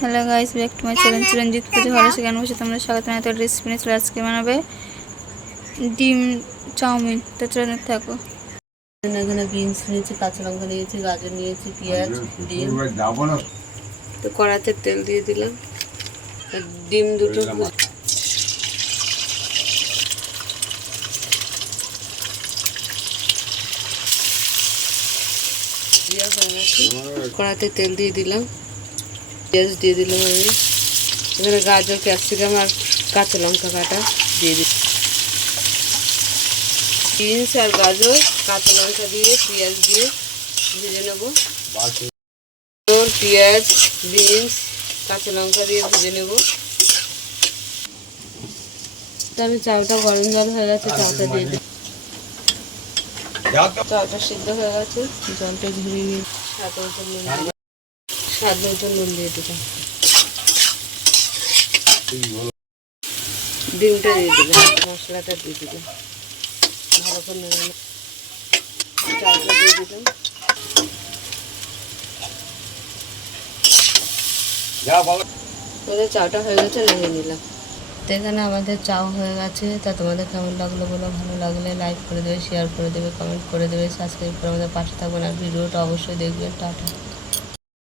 Hello guys, back to my channel Chiranjit Pujo ভালো সেখানে বসে তোমরা স্বাগত জানাই। তো রেসিপি নিয়ে চলে আজকে বানাবে ডিম চাউমিন। তো চলে থাকো। এখানে বিনস নিয়েছি, কাঁচা লঙ্কা নিয়েছি, গাজর নিয়েছি, পেঁয়াজ, ডিম। তো কড়াতে তেল দিয়ে দিলাম, ডিম দুটো কড়াতে তেল দিয়ে দিলাম, পেঁয়াজ দিয়ে দিলাম। আমি এখানে গাজর, ক্যাপসিকাম আর কাঁচা লঙ্কা কাটা দিয়ে দিই। বিনস আর গাজর, কাঁচা লঙ্কা দিয়ে পেঁয়াজ দিয়ে ভেজে নেব। পেঁয়াজ, বিনস, কাঁচা লঙ্কা দিয়ে ভেজে নেব। আমি চালটা গরম জল হয়ে গেছে, চালটা দিয়ে দিই। চালটা সিদ্ধ হয়ে গেছে, জলটা ঝরিয়ে নিয়ে স্বাদ মতো নুন দিয়ে দিলাম। ডিমটা দিয়ে দিলাম, মশলাটা দিয়ে দিলাম, ভালো করে নেড়ে চালটা দিয়ে দিলাম। আমাদের চাটা হয়ে গেছে, নেড়ে নিলাম। তো এখানে আমাদের চাও হয়ে গেছে। তা তোমাদের কেমন লাগলো বলো, ভালো লাগলে লাইক করে দেবে, শেয়ার করে দেবে, কমেন্ট করে দেবে, সাবস্ক্রাইব করে আমাদের পাশে থাকবেন আর ভিডিওটা অবশ্যই দেখবেন। টাটা।